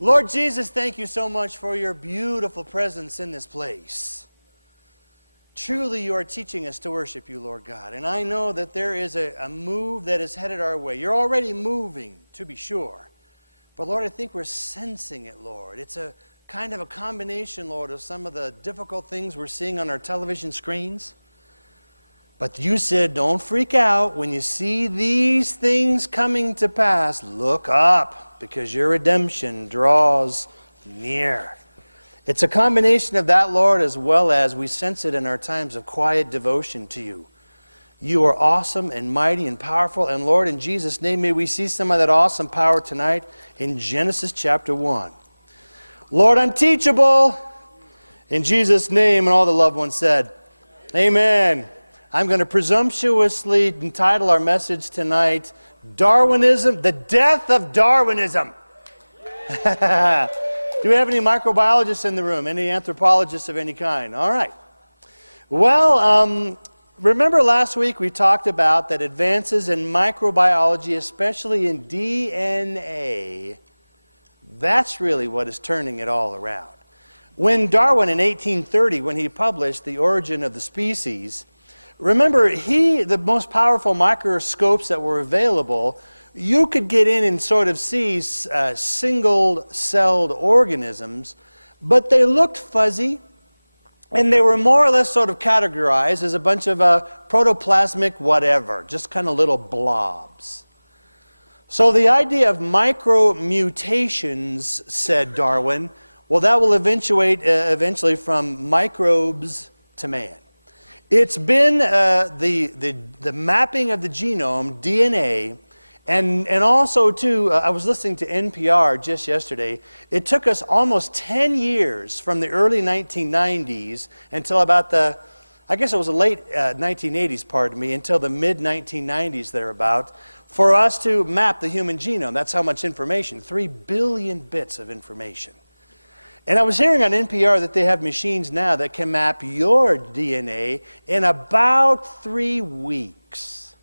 Lord Jesus, thank you so much for your beautiful presence in this place. Truly, you are teaching us to worship you, Lord God. And I know that there is a move that is headed our way. You're already moving, to be sure. But Lord, I think we're sensing it, Lord. It's a kind of a combination, Lord, of some of the difficult things we're seeing on our television screens. But you said, don't freak out. When you see these things coming to pass, look up, because your redemption draws near. It's a combination of that, Lord, as well as we sense it in our times of quiet devotion to you. You are awesome and mighty and powerful. And Lord, in Jesus' name, may we see some of that awesome power tonight in Genesis chapter 1. Lord, I'm teachable. In Jesus' name, and all the loved ones said, Amen. I'm going to presumptuously entitle our message tonight, Darwinism, the Death of Darwinism. Do we have any microbiologists in the room? Any anthropologists of any kind? All right. Well, remember last week we talked about that advances in microbiology, especially in DNA, that's really what is turning it all around. When Darwin in 1830, when he published The Origin of the Species, remember, the most powerful microscopes that were available, you could get in and sort of see single-celled organisms, but they looked fuzzy, and they were more or less sort of categorized as a bunch of protoplasmic whatever, just kind of little blobs. So the idea of micromutations, said Darwin, well, that will eventually from microbes to man. It's been the mapping of the genome, DNA, and also, too, I was listening to NPR just yesterday. It took us almost 10 years from the early 1990s until about the late 1980s, pardon me, until the mid-1990s thereabout, for us to map the human genome. That's how much information, 3 billion bits of information. And I was hearing on NPR that they have machines now that can map your DNA in about 3 weeks.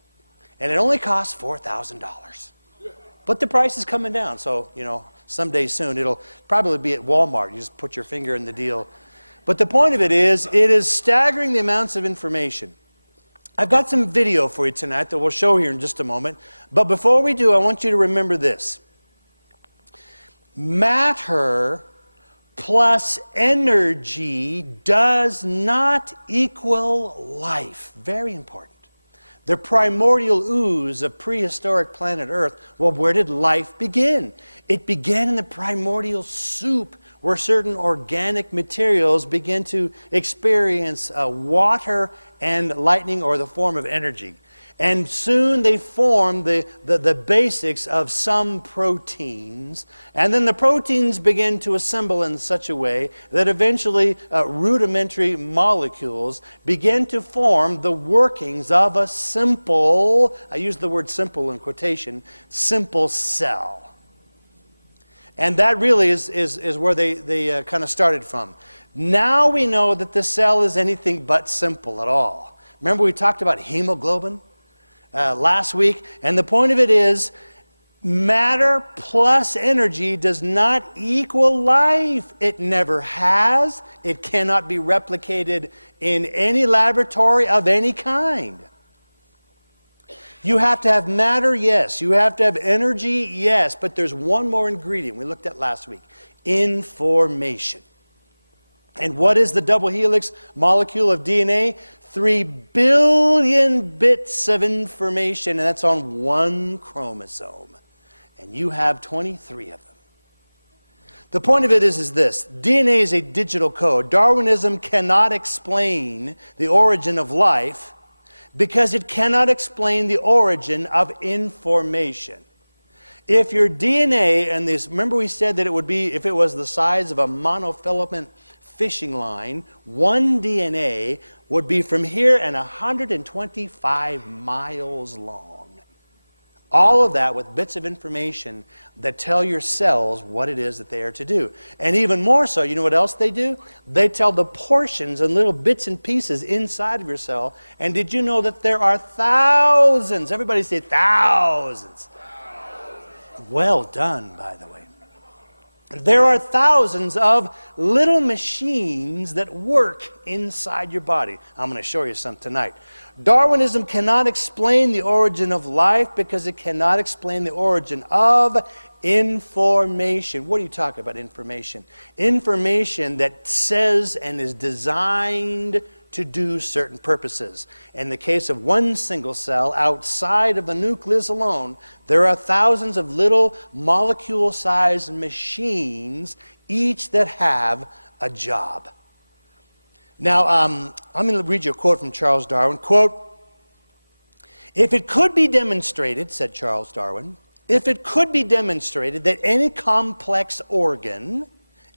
And it only costs $4,000. But the price is coming down, so, someday soon it'll probably be at Walmart. You just put your finger in the deal. But the point of it is staggering the amounts of information. I've got some video for you tonight that we'll show here in just a moment. But before we do, I want you to remember this. Matter plus energy does not equal life. Very important. The primordial ooze of prehistoric planet Earth, well, where did life begin? It began in the primordial soup, where certain organic materials begin to experience water and lightning, or the form of energy. And soon they form the basics of some proteins. And then the proteins begin to assemble in such a way that eventually rudimentary molecules begin to form the workings of a simple, I use the word simple in quotation, simple cell. And that really is where they kind of started from. Now we know that the cell is anything but simple at all. Remember we talked about hemoglobin last week? And the point of it is, matter plus energy does not equal life. It never has. It cannot be replicated in any laboratory of any kind. You have to have matter, yes. You have to have energy, yes. But there's one more ingredient we looked at last week. Information. And what is the double helix molecule of DNA? 3 billion bits of information, and that's on one chromosome. And you have 23 of them. The point of it is this. DNA is a digital code. Darwinism cannot explain the origin of life because it cannot explain the origin of information. If your DNA, and this, remember we said that it would be, if it was the size of a monofilament fishing line, one DNA would be from here and 125 miles long. All of that with bits of information that tell your cells what it is that they are to do. And even more so, you know what else they do? They tell the portions and little bits and pieces inside of your cell. And did you know that there are thousands? Everybody say thousands. Well done, by the way. There are thousands of little machines that work inside your body. I'm going to show you some tonight. Darwinism cannot explain the origin of life because it cannot explain the origin of information. What are you talking about, information? Information that says and is designed to do certain purposes. In the case of one single cell, outside of the nucleus alone, there are thousands of little molecule-sized machines, each that have a job. Now, I'm going to read you a quote from Charles Darwin. Quote, "If it could be demonstrated," said Charles Darwin, "if it could be demonstrated that any complex organ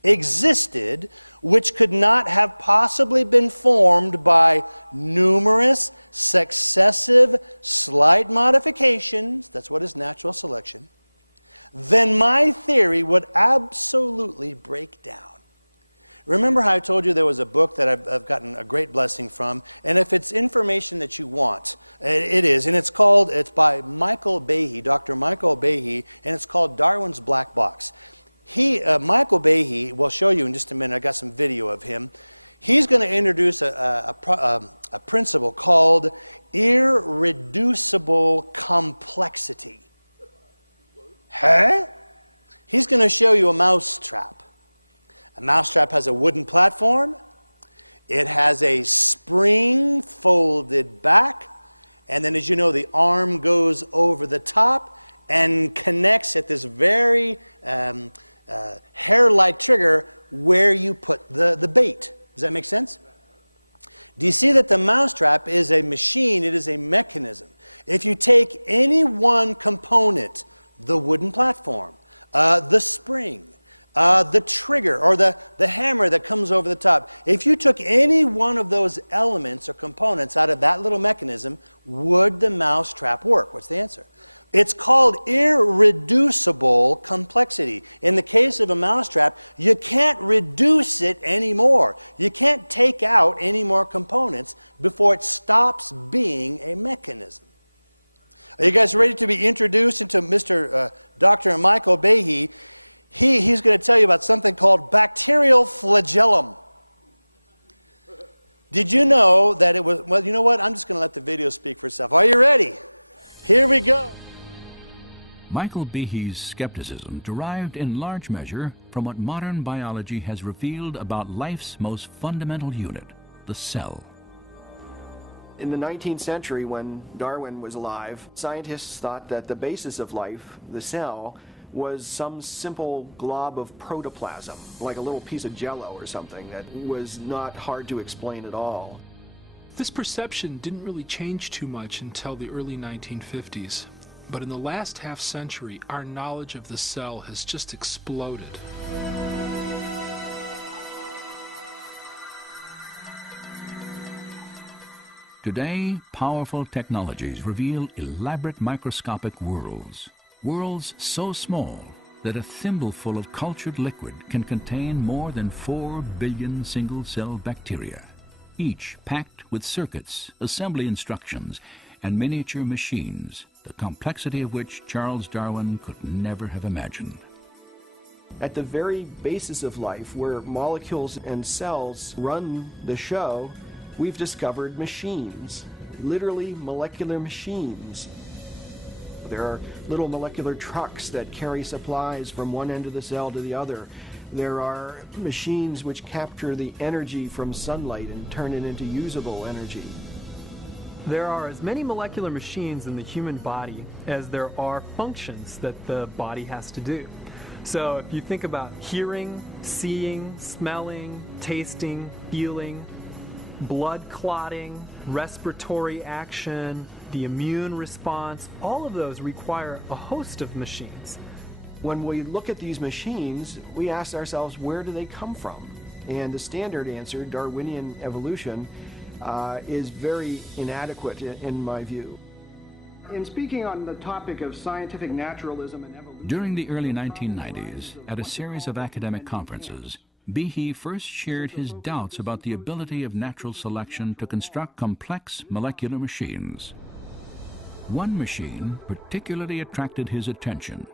existed which could not have possibly been formed by numerous successive slight modifications," that's what is natural selection, "then my theory would absolutely break down." Remember how I told you there was a book that I've gotten a great blessing from, and if it's information that you want, it is, and it's by Michael Behe, Dr. Michael Behe, and it's called Darwin's Black Box. Michael Behe, we'll show you in just a minute, I got some video of him. He's going to introduce a principle called irreducible complexity. Huh? He's going to show you a mousetrap. A mousetrap has a wooden platform. It has a spring folded back. And then, as you know, the arm goes over the top and connects at this very hair-like trigger where you put the bait. Does that make sense? Do you see that the mousetrap is a machine? It is a mechanism. If you take any one component, the wooden platform, the spring, the trigger, or the hammer that comes over the top, if you took any one of those elements or components out of that little mechanism, would the mousetrap work? What's the answer? It's called irreducible complexity. In the case of a mousetrap, you can't reduce it anymore. You can't take out any more components before it stops being a mechanism. Are you guys ready to be introduced into Dr. Michael Behe? He's going to tell you about something called bacterial flagellum. Did you know that it was... Well, you know what? I'm just going to let the video speak for itself. Are you ready? Here we go. Michael Behe's skepticism derived in large measure from what modern biology has revealed about life's most fundamental unit, the cell. In the 19th century, when Darwin was alive, scientists thought that the basis of life, the cell, was some simple glob of protoplasm, like a little piece of jello or something that was not hard to explain at all. This perception didn't really change too much until the early 1950s. But in the last half century, our knowledge of the cell has just exploded. Today, powerful technologies reveal elaborate microscopic worlds. Worlds so small that a thimbleful of cultured liquid can contain more than 4 billion single-cell bacteria, each packed with circuits, assembly instructions, and miniature machines, the complexity of which Charles Darwin could never have imagined. At the very basis of life, where molecules and cells run the show, we've discovered machines, literally molecular machines. There are little molecular trucks that carry supplies from one end of the cell to the other. There are machines which capture the energy from sunlight and turn it into usable energy. There are as many molecular machines in the human body as there are functions that the body has to do. So if you think about hearing, seeing, smelling, tasting, feeling, blood clotting, respiratory action, the immune response, all of those require a host of machines. When we look at these machines, we ask ourselves, where do they come from? And the standard answer, Darwinian evolution, is very inadequate in my view. In speaking on the topic of scientific naturalism and evolution... During the early 1990s, at a series of academic conferences, Behe first shared his doubts about the ability of natural selection to construct complex molecular machines. One machine particularly attracted his attention.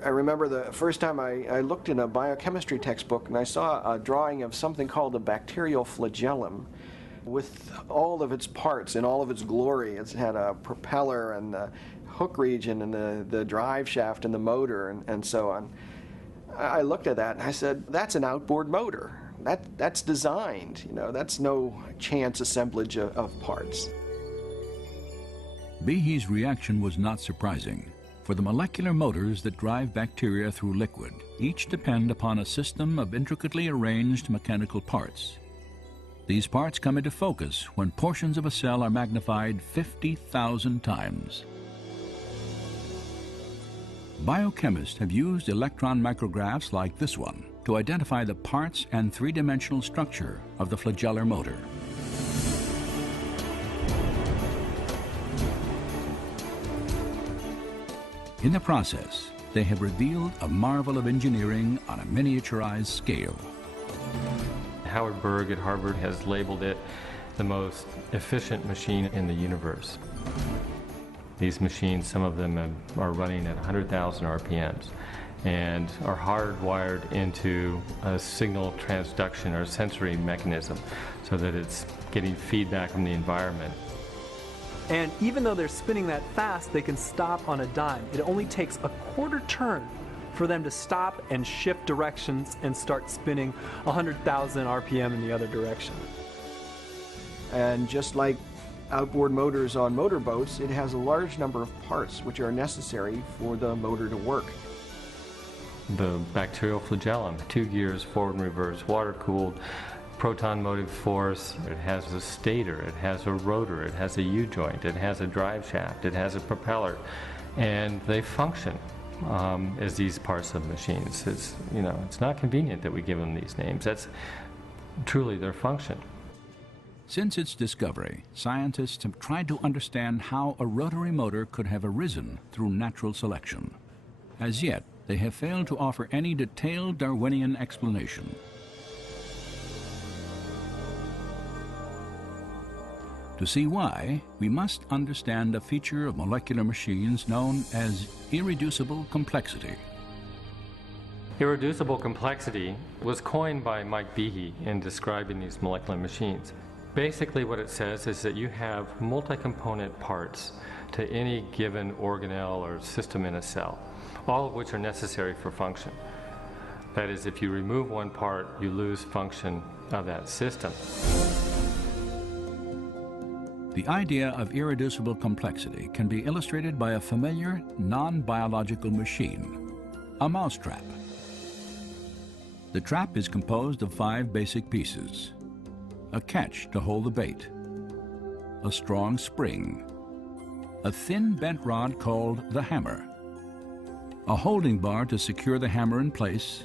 I remember the first time I looked in a biochemistry textbook and I saw a drawing of something called a bacterial flagellum with all of its parts in all of its glory. It had a propeller and the hook region and the drive shaft and the motor and so on. I looked at that and I said, that's an outboard motor. That's designed, you know, that's no chance assemblage of parts. Behe's reaction was not surprising, for the molecular motors that drive bacteria through liquid each depend upon a system of intricately arranged mechanical parts. These parts come into focus when portions of a cell are magnified 50,000 times. Biochemists have used electron micrographs like this one to identify the parts and three-dimensional structure of the flagellar motor. In the process, they have revealed a marvel of engineering on a miniaturized scale. Howard Berg at Harvard has labeled it the most efficient machine in the universe. These machines, some of them are running at 100,000 RPMs and are hardwired into a signal transduction or sensory mechanism so that it's getting feedback from the environment. And even though they're spinning that fast, they can stop on a dime. It only takes a quarter turn for them to stop and shift directions and start spinning 100,000 RPM in the other direction. And just like outboard motors on motorboats, it has a large number of parts which are necessary for the motor to work. The bacterial flagellum, 2 gears, forward and reverse, water-cooled, proton motive force. It has a stator, it has a rotor, it has a U-joint, it has a drive shaft, it has a propeller, and they function as these parts of machines. It's, you know, it's not convenient that we give them these names. That's truly their function. Since its discovery, scientists have tried to understand how a rotary motor could have arisen through natural selection. As yet, they have failed to offer any detailed Darwinian explanation. To see why, we must understand a feature of molecular machines known as irreducible complexity. Irreducible complexity was coined by Mike Behe in describing these molecular machines. Basically what it says is that you have multi-component parts to any given organelle or system in a cell, all of which are necessary for function. That is, if you remove one part, you lose function of that system. The idea of irreducible complexity can be illustrated by a familiar non-biological machine, a mousetrap. The trap is composed of 5 basic pieces: a catch to hold the bait, a strong spring, a thin bent rod called the hammer, a holding bar to secure the hammer in place,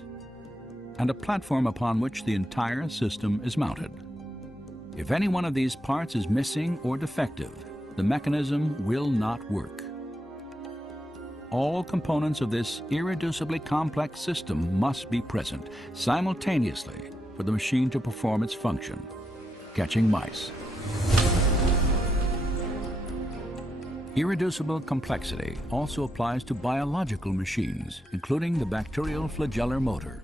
and a platform upon which the entire system is mounted. If any one of these parts is missing or defective, the mechanism will not work. All components of this irreducibly complex system must be present simultaneously for the machine to perform its function, catching mice. Irreducible complexity also applies to biological machines, including the bacterial flagellar motor.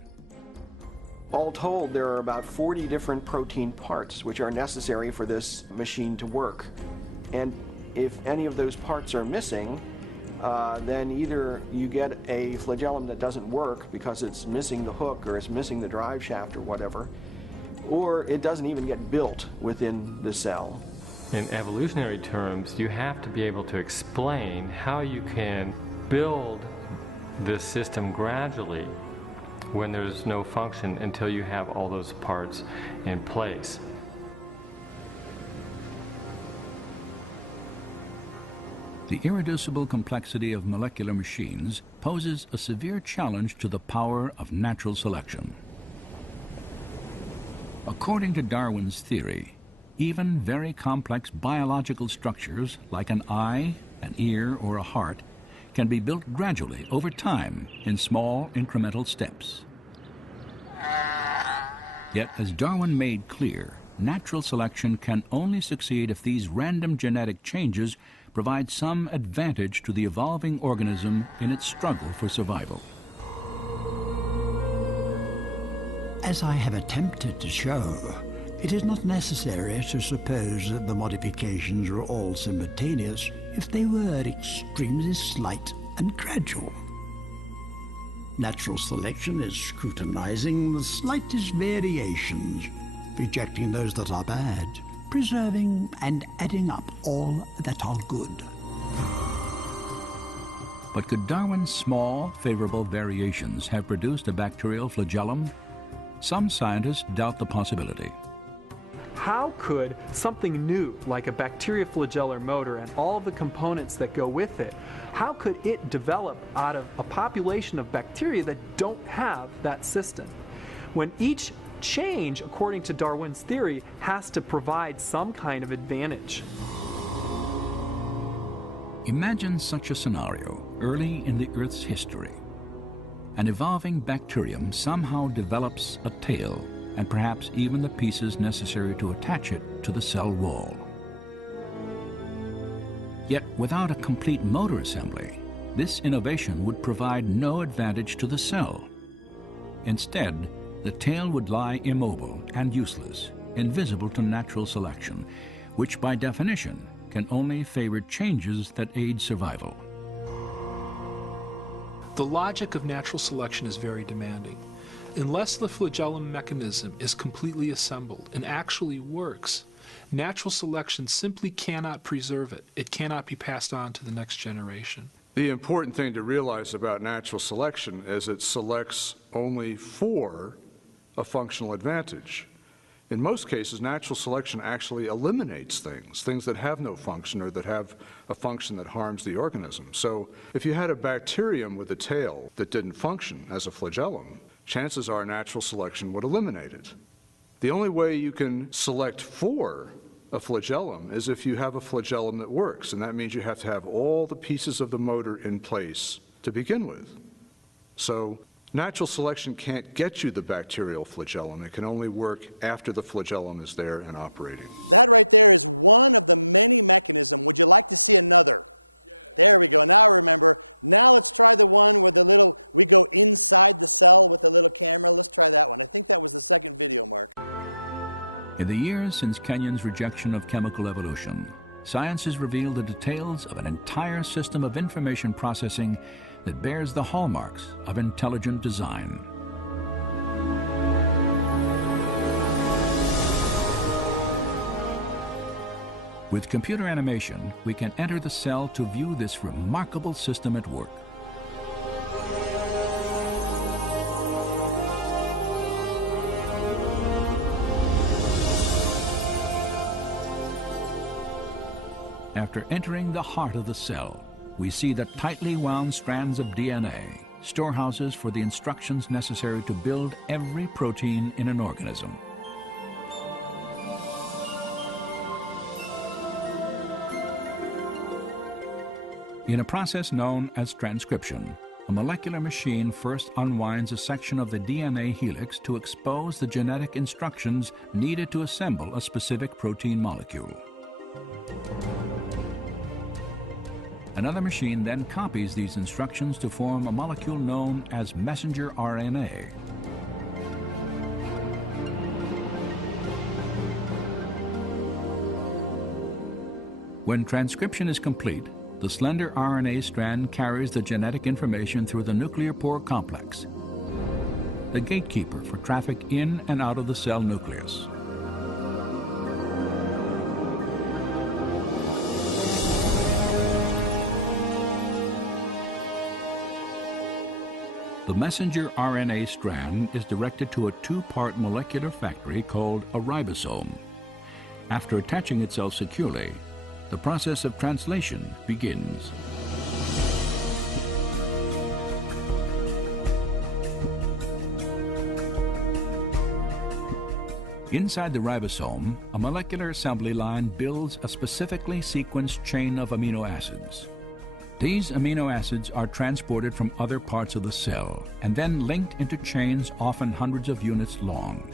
All told, there are about 40 different protein parts which are necessary for this machine to work. And if any of those parts are missing, then either you get a flagellum that doesn't work because it's missing the hook or it's missing the drive shaft or whatever, or it doesn't even get built within the cell. In evolutionary terms, you have to be able to explain how you can build this system gradually when there's no function until you have all those parts in place. The irreducible complexity of molecular machines poses a severe challenge to the power of natural selection. According to Darwin's theory, even very complex biological structures like an eye, an ear, or a heart can be built gradually over time in small incremental steps. Yet, as Darwin made clear, natural selection can only succeed if these random genetic changes provide some advantage to the evolving organism in its struggle for survival. As I have attempted to show, it is not necessary to suppose that the modifications are all simultaneous if they were extremely slight and gradual. Natural selection is scrutinizing the slightest variations, rejecting those that are bad, preserving and adding up all that are good. But could Darwin's small, favorable variations have produced a bacterial flagellum? Some scientists doubt the possibility. How could something new, like a bacterioflagellar motor and all of the components that go with it, how could it develop out of a population of bacteria that don't have that system? When each change, according to Darwin's theory, has to provide some kind of advantage. Imagine such a scenario early in the Earth's history. An evolving bacterium somehow develops a tail and perhaps even the pieces necessary to attach it to the cell wall. Yet without a complete motor assembly, this innovation would provide no advantage to the cell. Instead, the tail would lie immobile and useless, invisible to natural selection, which by definition can only favor changes that aid survival. The logic of natural selection is very demanding. Unless the flagellum mechanism is completely assembled and actually works, natural selection simply cannot preserve it. It cannot be passed on to the next generation. The important thing to realize about natural selection is it selects only for a functional advantage. In most cases, natural selection actually eliminates things that have no function or that have a function that harms the organism. So if you had a bacterium with a tail that didn't function as a flagellum, chances are natural selection would eliminate it. The only way you can select for a flagellum is if you have a flagellum that works, and that means you have to have all the pieces of the motor in place to begin with. So natural selection can't get you the bacterial flagellum. It can only work after the flagellum is there and operating. That right there is one of the many mechanisms. Would you like to see another? There we go. Now remember. Now let's try the one where we go inside the cell with the little camera. Let's try that one. I think that was the second video, Mark. In the years since Kenyon's rejection of chemical evolution, science has revealed the details of an entire system of information processing that bears the hallmarks of intelligent design. With computer animation, we can enter the cell to view this remarkable system at work. After entering the heart of the cell, we see the tightly wound strands of DNA, storehouses for the instructions necessary to build every protein in an organism. In a process known as transcription, a molecular machine first unwinds a section of the DNA helix to expose the genetic instructions needed to assemble a specific protein molecule. Another machine then copies these instructions to form a molecule known as messenger RNA. When transcription is complete, the slender RNA strand carries the genetic information through the nuclear pore complex, the gatekeeper for traffic in and out of the cell nucleus. The messenger RNA strand is directed to a two-part molecular factory called a ribosome. After attaching itself securely, the process of translation begins. Inside the ribosome, a molecular assembly line builds a specifically sequenced chain of amino acids. These amino acids are transported from other parts of the cell and then linked into chains often hundreds of units long.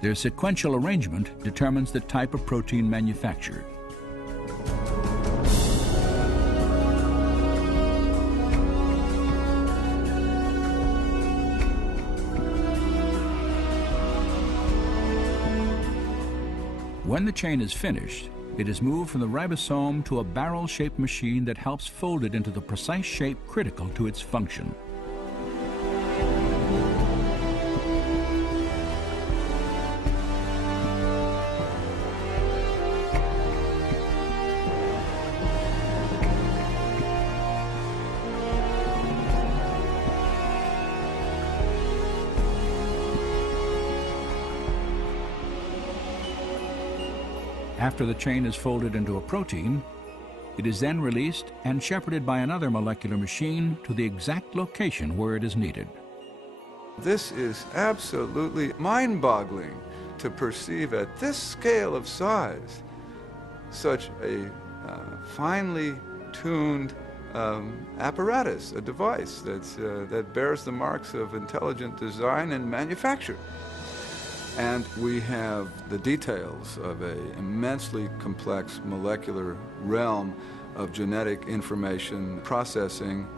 Their sequential arrangement determines the type of protein manufactured. When the chain is finished, it is moved from the ribosome to a barrel-shaped machine that helps fold it into the precise shape critical to its function. After the chain is folded into a protein, it is then released and shepherded by another molecular machine to the exact location where it is needed. This is absolutely mind-boggling to perceive at this scale of size such a finely tuned apparatus, a device that bears the marks of intelligent design and manufacture. And we have the details of an immensely complex molecular realm of genetic information processing.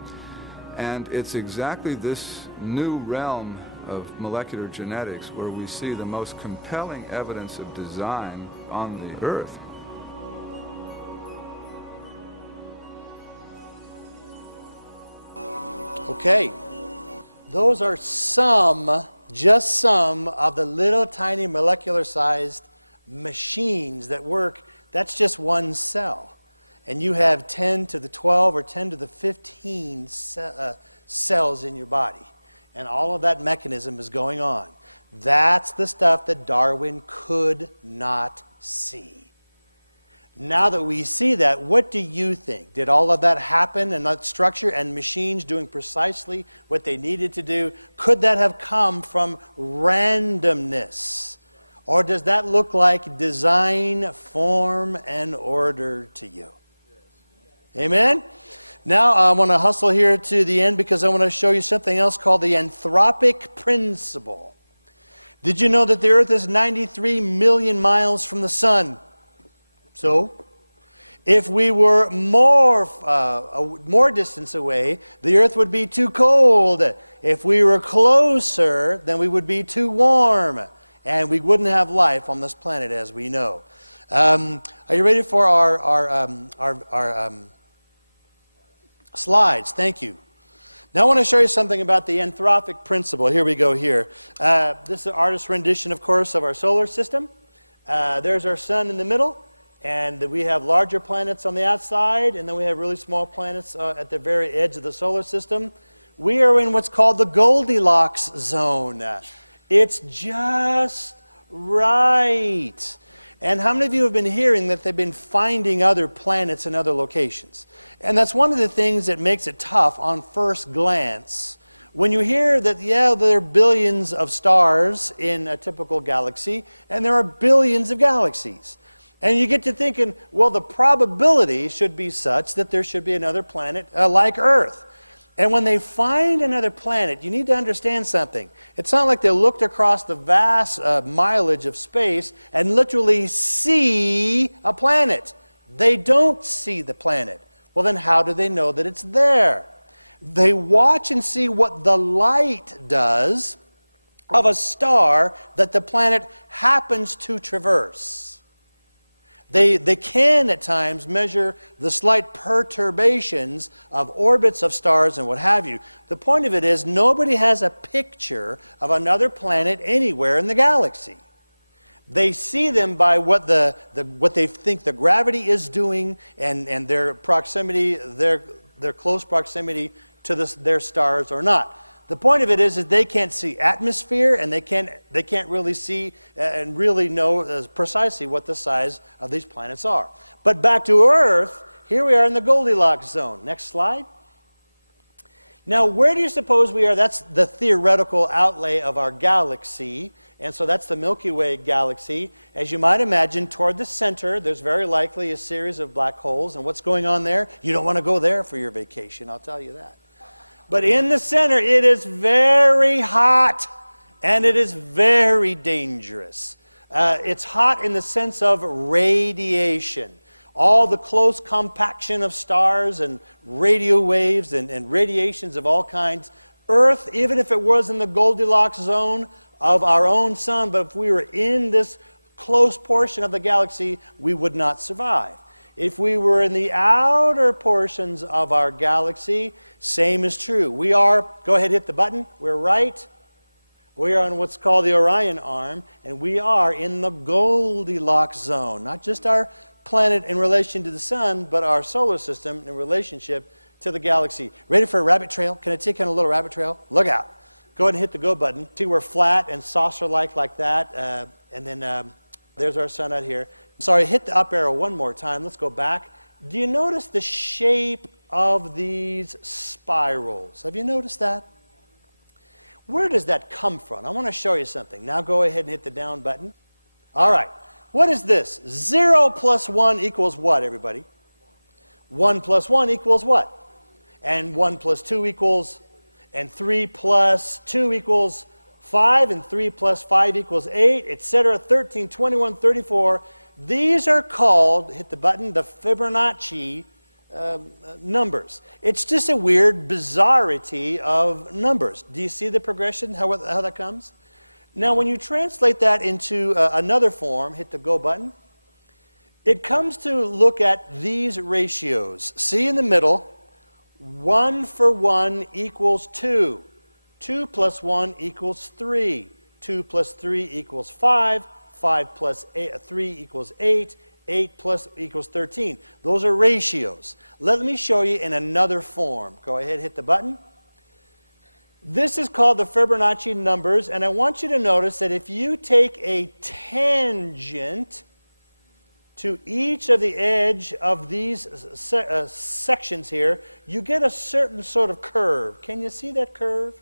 And it's exactly this new realm of molecular genetics where we see the most compelling evidence of design on the Earth. Okay, those are just some of the little tiny molecular-sized machines that work. That's just one cell. And you have 10 to the 12 or 10 to the 15 cells in your body. And all of that mechanism is going on. That's the stuff that Darwin could not see. Now that we see that, what do you think? Did all of that happen and that structure and machines doing precisely what they needed to do? Could that have come from randomness? Or does that look like design, form, and order to you? Amen? Now I want to hustle here to the end because I want to show you something else called the anthropic principle. Did you know that the Earth is 93 million miles from the sun? So, if we were more distance away, the Earth would be too cold. If we were closer, then we would be too warm. And we wouldn't have life on this planet as we know. Are you ready for our slides? Thank you. Now I want to show you something about the anthropic principle. Here we go here. This is an artist's rendition, of course, of our solar system. There's our sun in the middle. And we have larger planets on the outside, and then we have really small planets at the very edge of the solar system. We are in what's called the Goldilocks zone. It's just right. And how many of you have been hearing that they've been finding other planets in other locations? And that's one of the things that makes it tough on first glance. When you hear that, yeah, there are billions of stars in a typical galaxy, and there are billions of galaxies. And you get to thinking, well, the probability should be such that there should be another planet like Earth. And when they find another planet, you need to understand something. It's not like they looked across the vast mileage of space and literally see a planet. They don't see the planet. Well, then how do they know that it's there? They watch and see what the light does of a star that the planet happens to traverse. They can, at times, measure the slight perturbations of orbits of stars and what have you. The point of it is, nobody has a picture of another planet anywhere in the galaxy. They see them by what they think the gravity is doing and their proximity, their close proximity to their stars or not. The point of it is that they can't see atmosphere, and they can't really see and really know precisely what the size of these planets are. But back to Earth, here we are in the Goldilocks zone. Next slide. Now, where do you suppose we are? That's the theoretical outlay of our galaxy, and so that's the Milky Way galaxy. As you might imagine, toward the center, there's very likely a series of black holes, and what's going on there? You don't want to go there for your vacation, I'll tell you that. But in the center, it is very hot, and it is very dangerous. It's hot in the sense of radiation. All the close compaction of stars and radio waves and radiations of all kinds. Earth, even if it was in the Goldilocks zone of our own sun, but if we were in this close portion of the galaxy, we would not survive. If we were in the outer portions of our galaxy, same is true. We are, go ahead, hit the button, we're right. We are on what's called the Orion arm, and we are in the Goldilocks zone. Not just our planet in relation to the sun, but our solar system in relationship to the galaxy. Ready for a rabbit trail? Can I take on a little rabbit trail? Look out. Go ahead and hit the go button. See, we're flat and saucer-like like that, and then there's our sun out here. Sorry, hit the up arrow one more time. Let's go back. Do you notice the shape of these spirals? Have you noticed that? Where does that come from? I want to show you something. Now go ahead and hit the down button. All right. What is this? 0 plus 1 equals what, everybody? 1 plus 1 equals what? And 1 plus 2 equals, and 3 plus 2 equals 5, and 3 plus 5 equals 8, etc., 13, 21, 34. These are called, hit the button, the Fibonacci numbers. It's just a weird bizarrity of numbers. Do you see the progression, how that comes? Now, when you translate that into another form, hit the go button, it comes to look at these ratios. See in the middle, 1 for 1 equals 2. 2 plus 1 equals 3. 2 plus 3 equals 5. 5 plus 3 equals 8. 8 plus equals 13. Those are ratios. Let me show you in another form. Go ahead, hit the button. This is called the Fibonacci numbers, and I want you to notice that if you take a tangent to each of the edge of these sections here, you get a certain sort of curve. Can you see that curve?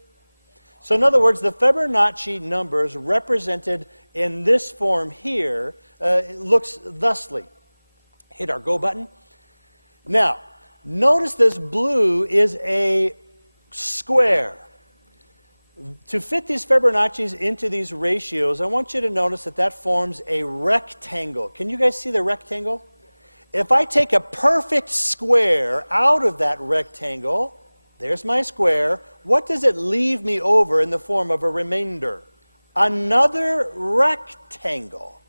So in other words, the Fibonacci numbers represented in this form here looks thusly. Hit our go button. Now, notice this blue is a square. To fit these Fibonaccis into these ratios, I want you to notice that that forms a rectangle. Can you guys see the rectangle? If I take a perfect square out of that rectangle, there's my square, what does it leave me over in the form of a remainder? Another rectangle.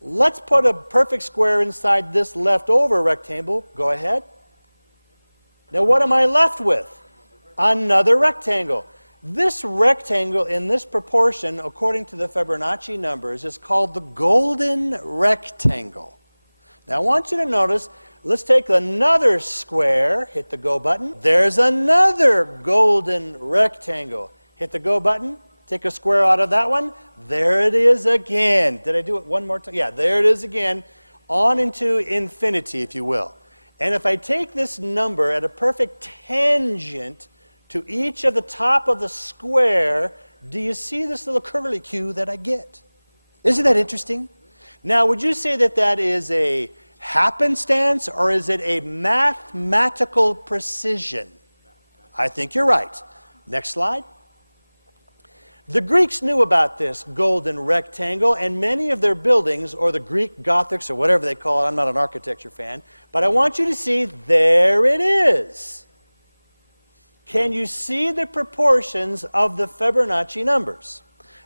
Let's put a perfect square inside this leftover rectangle. Go ahead. Now what am I left with? Another rectangle. This rectangle in this proportion, according to the Fibonacci numbers, is called the golden rectangle. Now I want you to notice, let's take another square, hit the go button. There's another golden rectangle. Hit the go button. Take a square out of that one. There it is again. Did I do it one more time? Yeah, there it is again. On into infinity, if you will. And if I take this number at a perfect tangent to each of the top of the square, do you see this little curlicue that I get? Isn't that interesting? Now, would you say that that is a happenstance or is it a mathematical precision? I think you're right. Next slide. The Greeks knew about this golden rectangle, and many of their buildings, or the Greek Gothics, or whatever they call it, I'm not an architecture fan, but I want you to see, there it is. Can you see the proportions of the Fibonacci numbers?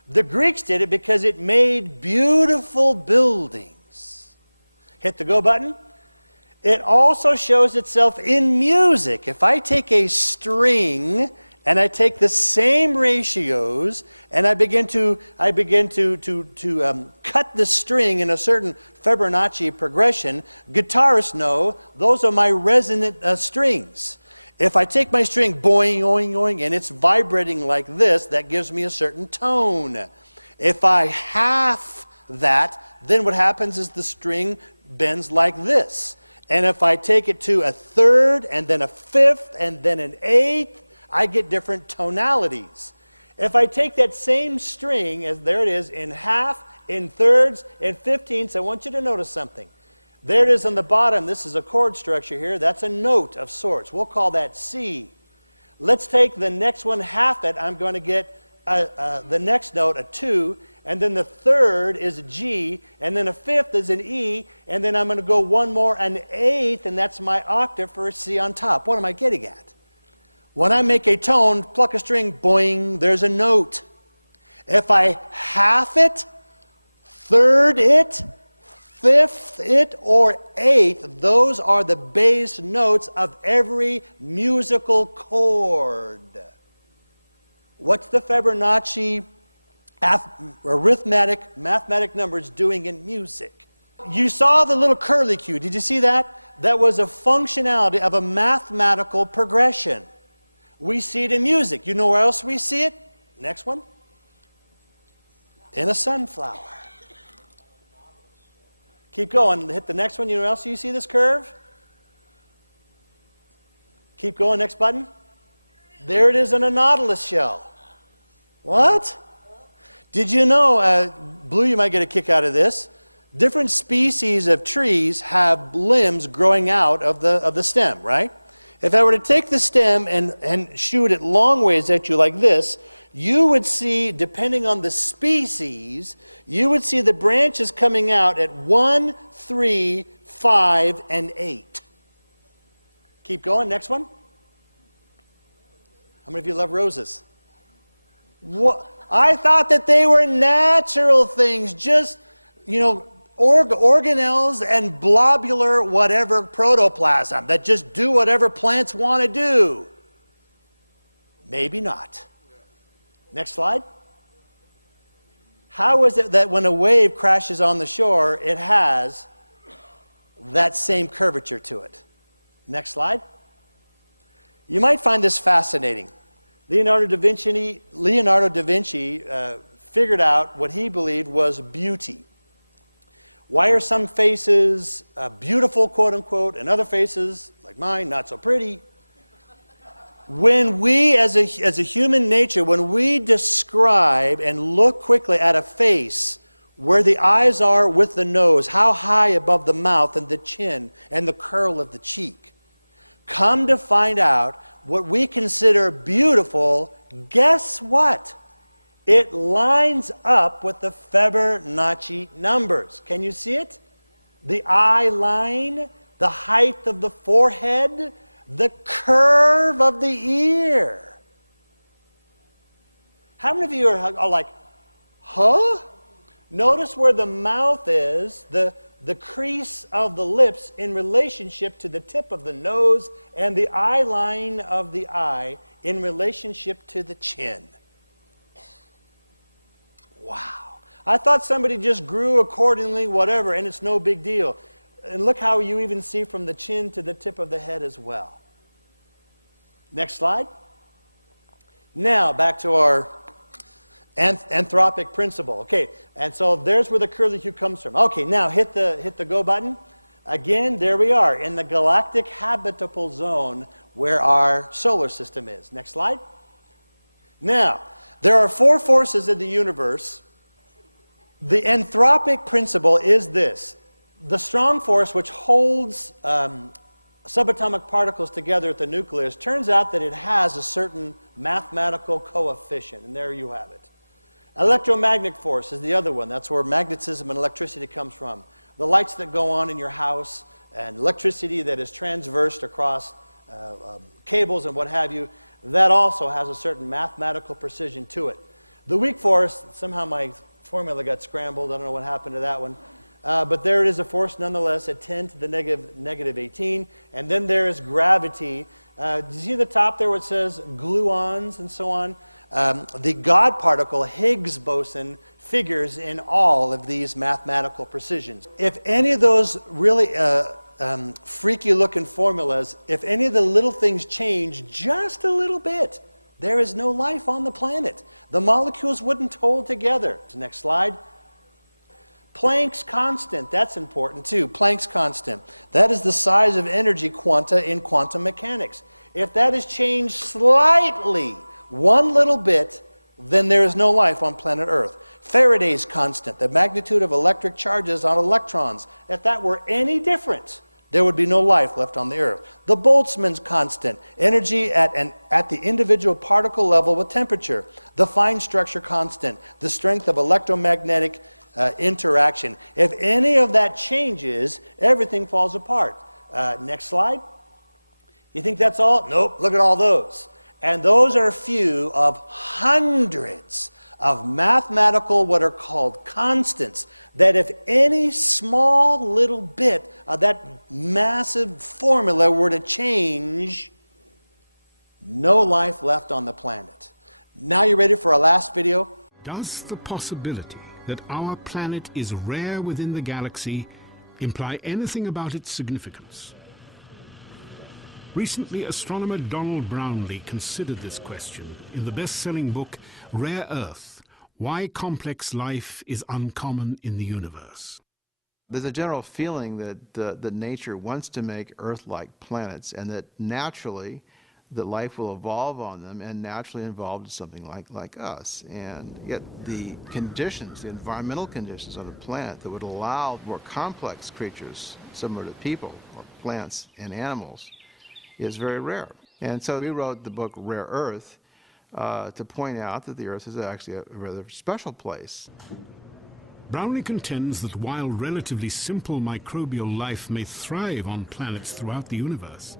The Greeks did it because it made beautiful buildings. Hit the go button. It also shows itself in music. If I take a string and I take the same ratios and I begin to cut the string in a certain Fibonacci progression, guitarists know those are my resonant strings. If I take my string, boing, oing, oing, and it's vibrating like this, that gives me a certain tone. If I half that, then what happens is the string bends like this. And if I take it to a third, and then a fifth, and then an eighth, I get different tonalities. If I take that same string, as there it is, in half, in thirds, in fifteenths, I want you to notice something. There it is on the bottom. This is a chord structure here. That's a note of sorts. We'll call that C. Let's take the next one, half it. I'm going to get the next note, a 2, and then the third is a G, and then a fifth is an E, and then I'm going to go one more, an eighth, and that's my octave for a C on top. What am I getting at? When I make a tone, pluck a string, boing, there's a note. If I half it, third it, fifth it, or eighth. Those are the base notes of every musical chord. What's the Fibonacci mathematic numbers doing in music? You saw the little curlicue. Did you see that? That was a functionality of a mathematical progression. We see it in music. You know where else we see it? Next one. In a sunflower. Keep going. Hit the next one. You know where else you see this curve? Keep going. Next button. There it is in a nautilus shell. What? Did you know, Blue, you might get a kick out of this, different species of trees have limbs growing out of the stem, right? If I were to take the stem and shoot it long ways at you like this, you would see, depending on the species, you would see the branches coming out at 1, 3, 5, and 8. Keep going. Next one. How many of you love roses? What? I thought that they were natural things, just, organelles and blobular whatever protoplasm that just do whatever plants want to do. Maybe not. Next slide. How is it that when a wave crashes on the shore, it has that same curvature to it? Next slide. You might find this fascinating. Leonardo da Vinci figured out what he believed was beauty. Why are some faces beautiful, quote unquote, and other faces, like mine, not so pretty? When we, as a human nature, when we describe and look quickly at a face where the eyes are with the nose, how high above the mouth and the chin and the curl of the cheek, come to find out what we consider beautiful, guess what? It lines up with the Fibonacci numbers. Can you see it? The eye line, the height of the forehead, the curve of the ear. How many of you are like, huh? Notice where the mouth is, the crease of the lips in relationship to the tip of the nose, and the eye line of the eye in relationship to the chin. Wow. I thought somebody just grew accordingly, whatever, and it's no big deal. And look how you even see from the chin to the tip of the head as well. Next slide. Now, back to our anthropic principle. Okay, and so there's where the curlicue comes from. Okay, now hit the go button. Again, there we are in the galactic habitable zone where our solar system is. Next slide. Now, there are 4 forces in the universe. The anthropic principle is this. The strong force which holds subatomic particles together at the nucleus, turns out that it has a certain mathematical coefficient, and there you have it. Electromagnetic force is the other one. That's where magnetism and electricity comes from. The lights that go on in your house and electricity that is transversed across cables and what have you, that also has a certain mathematical precision to it. The weak force, somehow my formula got scrambled. I don't know what happened to that one. But there it is, a force nonetheless at 10 to the negative 18. And then there is gravity. Do you see the top there where it says gluons and so on? The God particle, Higgs boson, figures in all of these mathematical precisions. If any of those really freaky-looking formulas, if any of the little things change just a little bit, there is no life on the planet. The molecules wouldn't hold together. Next slide. Planck's constant, that's important too. Planck's constant. That is the size of energy quanta in quantum mechanics. If that is changed slightly, one little bit, then there is no life on planet Earth. Faraday's constant, the magnitude of electric charges on electrons. If that were any different, there would be no life left on the Earth. The Boltzmann's constant, energy at the individual particle level with temperature. The fine structure constant, the strength of electromagnetic interaction. If any of that changes, everything falls apart. Next slide. You think that's all? Nope. Look at all those. And those are a few of hundreds of mathematical, what are called constants, that if any small little bit of that massive formula were to change, no life left on the planet. Now you ready for our last video? Does the possibility that our planet is rare within the galaxy imply anything about its significance? Recently, astronomer Donald Brownlee considered this question in the best-selling book Rare Earth: Why Complex Life is Uncommon in the Universe. There's a general feeling that nature wants to make Earth-like planets, and that naturally that life will evolve on them and naturally evolve to something like us. And yet the conditions, the environmental conditions on the planet that would allow more complex creatures similar to people or plants and animals is very rare. And so we wrote the book Rare Earth to point out that the Earth is actually a rather special place. Brownlee contends that while relatively simple microbial life may thrive on planets throughout the universe,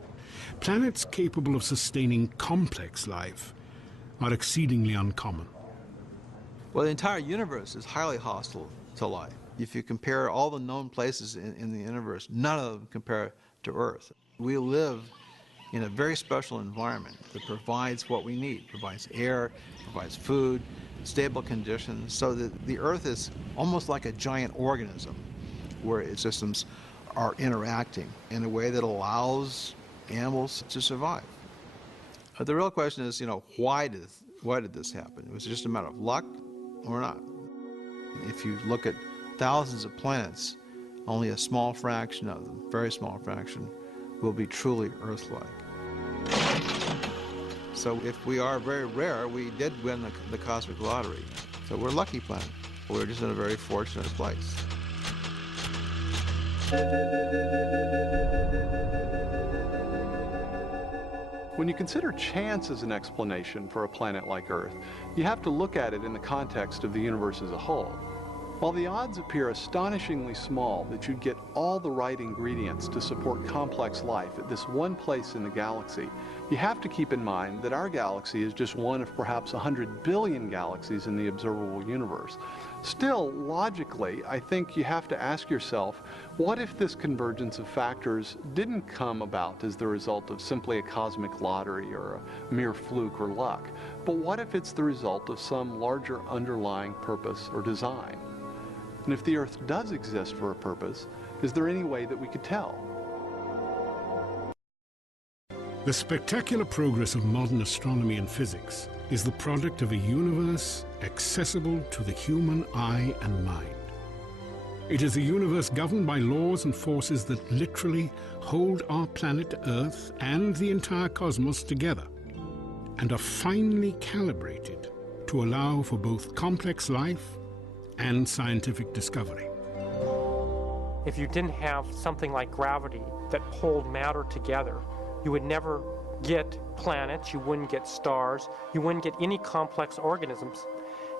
planets capable of sustaining complex life are exceedingly uncommon. Well, the entire universe is highly hostile to life. If you compare all the known places in the universe, none of them compare to Earth. We live in a very special environment that provides what we need, provides air, provides food, stable conditions, so that the Earth is almost like a giant organism where its systems are interacting in a way that allows animals to survive. The real question is, why did this happen? Was it just a matter of luck or not? If you look at thousands of planets, only a small fraction of them, very small fraction, will be truly Earth-like. So if we are very rare, we did win the cosmic lottery. So we're a lucky planet. We're just in a very fortunate place. When you consider chance as an explanation for a planet like Earth, you have to look at it in the context of the universe as a whole. While the odds appear astonishingly small that you'd get all the right ingredients to support complex life at this one place in the galaxy, you have to keep in mind that our galaxy is just one of perhaps 100 billion galaxies in the observable universe. Still, logically, I think you have to ask yourself, what if this convergence of factors didn't come about as the result of simply a cosmic lottery or a mere fluke or luck, but what if it's the result of some larger underlying purpose or design? And if the Earth does exist for a purpose, is there any way that we could tell? The spectacular progress of modern astronomy and physics is the product of a universe accessible to the human eye and mind. It is a universe governed by laws and forces that literally hold our planet Earth and the entire cosmos together, and are finely calibrated to allow for both complex life and scientific discovery. If you didn't have something like gravity that pulled matter together, you would never get planets, you wouldn't get stars, you wouldn't get any complex organisms.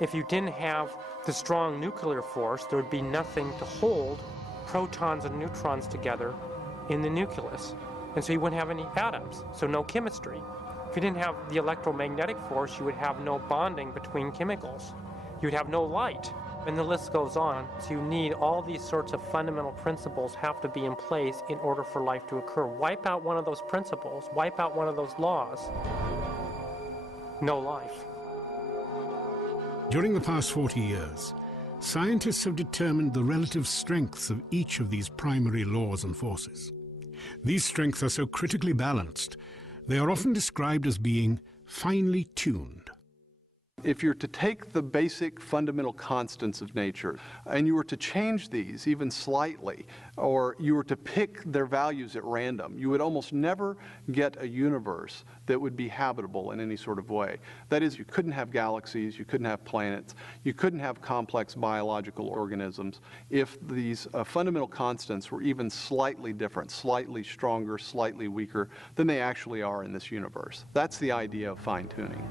If you didn't have the strong nuclear force, there would be nothing to hold protons and neutrons together in the nucleus. And so you wouldn't have any atoms, so no chemistry. If you didn't have the electromagnetic force, you would have no bonding between chemicals. You would have no light. And the list goes on. So you need all these sorts of fundamental principles have to be in place in order for life to occur. Wipe out one of those principles, wipe out one of those laws, no life. During the past 40 years, scientists have determined the relative strengths of each of these primary laws and forces. These strengths are so critically balanced, they are often described as being finely tuned. If you're to take the basic fundamental constants of nature and you were to change these even slightly, or you were to pick their values at random, you would almost never get a universe that would be habitable in any sort of way. That is, you couldn't have galaxies, you couldn't have planets, you couldn't have complex biological organisms if these fundamental constants were even slightly different, slightly stronger, slightly weaker than they actually are in this universe. That's the idea of fine-tuning.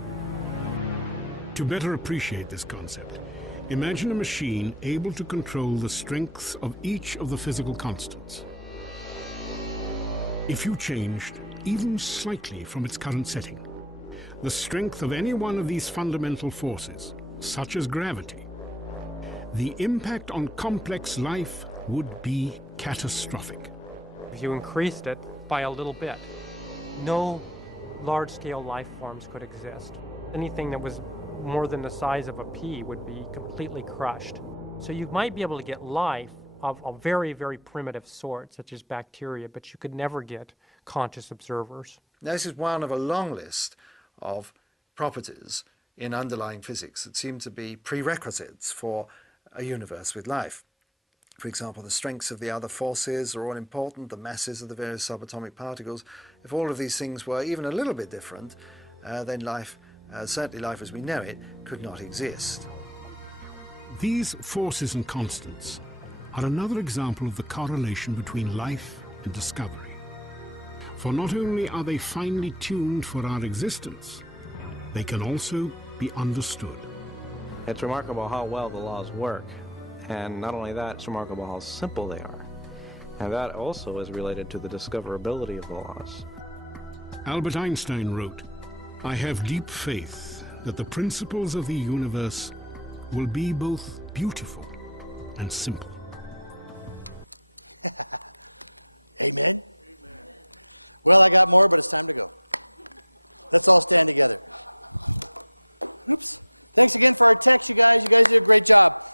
To better appreciate this concept, imagine a machine able to control the strengths of each of the physical constants. If you changed even slightly from its current setting, the strength of any one of these fundamental forces, such as gravity, the impact on complex life would be catastrophic. If you increased it by a little bit, no large-scale life forms could exist. Anything that was more than the size of a pea would be completely crushed. So you might be able to get life of a very, very primitive sort, such as bacteria, but you could never get conscious observers. Now, this is one of a long list of properties in underlying physics that seem to be prerequisites for a universe with life. For example, the strengths of the other forces are all important, the masses of the various subatomic particles. If all of these things were even a little bit different, then life, certainly life as we know it, could not exist. These forces and constants are another example of the correlation between life and discovery. For not only are they finely tuned for our existence, they can also be understood. It's remarkable how well the laws work. And not only that, it's remarkable how simple they are. And that also is related to the discoverability of the laws. Albert Einstein wrote, "I have deep faith that the principles of the universe will be both beautiful and simple." Amen? Well, I got more, but it's time to go. Let's all stand together. Oops. Thanks again for our text, you guys. You guys did a great job.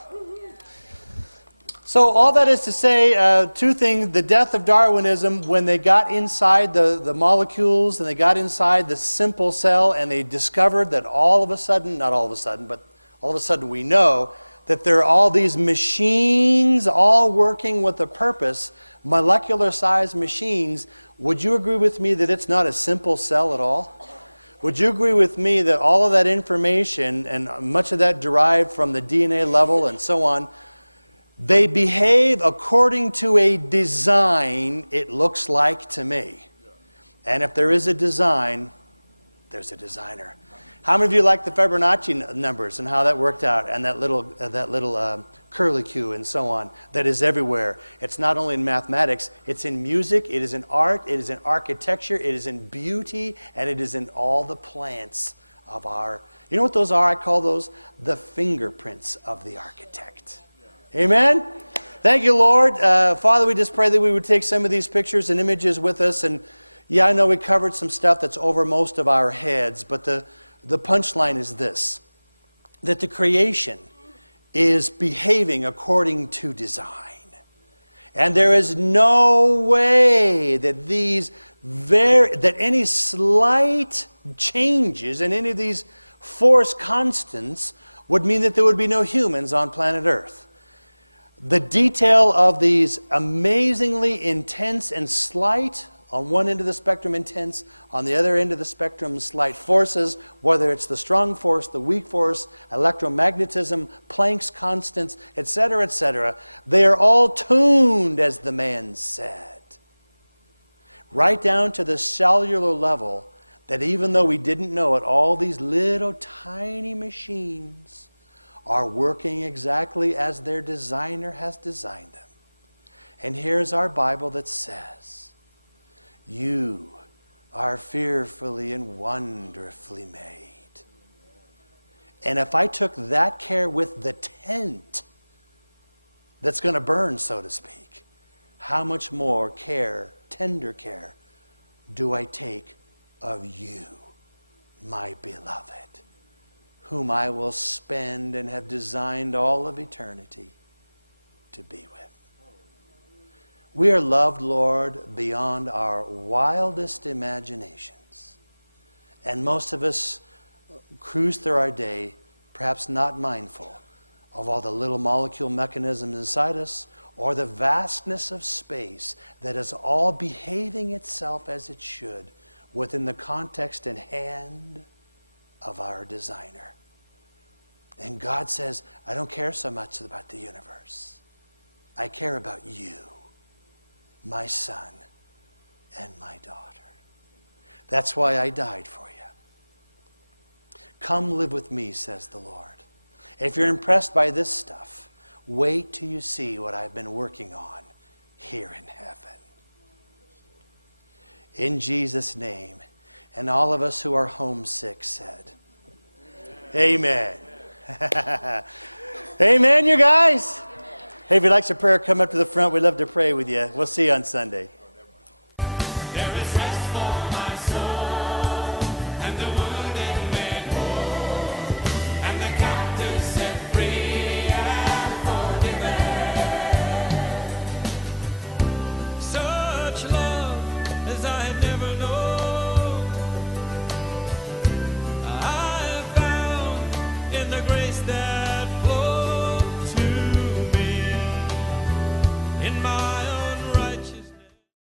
So all that is to say, two things. The death of Darwinism, when they got inside the molecules and they got inside the simple cell and they discovered that all of a sudden, not all of a sudden, but all of a sudden we know that there are all these machines all working with a purpose, molecular-sized machines. Would you agree with me that it's not a simple cell at all? Would you agree with me that all of that information, and much of that derived from the DNA level and so on, they behave according to a design, it looks like to me. And if there is a design, there's a designer. How many of you like the Fibonacci numbers and how that worked out, and that little curlicue and so on that is everywhere? It's not only in mathematics, it's in music, it is in art, it is in architecture, it is in beauty, and it is in all the plants of our... You know what those are? I call those the fingerprints of the architect. Amen? Thank you, Lord. Father, we just pray that we would take some of these pictures and images with us. And yeah, I know we covered some stuff that's over most of our heads, but the punchline is this, that the creation is behaving according to design. And there is no way that that any slight changes in any of these force constants would mean that there would be no humans on planet Earth. The detail of these amazingly intense and slight, on one end of the spectrum intense, on the other end of the spectrum slight forces, whether it's the strong force, the weak force, electromagnetism, Planck's constants, etc., they are all tuned, as the man said, right down to the cellular level, that even though we didn't know it, all these little tiny machines are working exactly as their designer has designed them. And here's our Bible that says, "You are fearfully and wonderfully made." And if I took that care with the tent that's going to burn, so to speak, how much more care, tender care, do I take of you, my beloved, whom I will spend and have designed all of eternity to be with. We are loved, Lord, beyond our wildest imaginations. And most of us cruise through our day, perhaps not mindful of all the little molecule mechanisms inside us, or the vastness of space that is all behaving itself as it should within the context and hand of our designer. And God says, I don't care so much about the universe. I care about you, my son and my daughter. That's why I died for you. Come live with me, says the Lord. If you're impressed by this stuff, wait till you see what I've been working on here in heaven. In Jesus' name, and all of us who are homesick said, Amen. Amen, you guys. Hey, if you'd like some prayer, come up to the front. We'd love to pray with you. We'll see you on Sunday.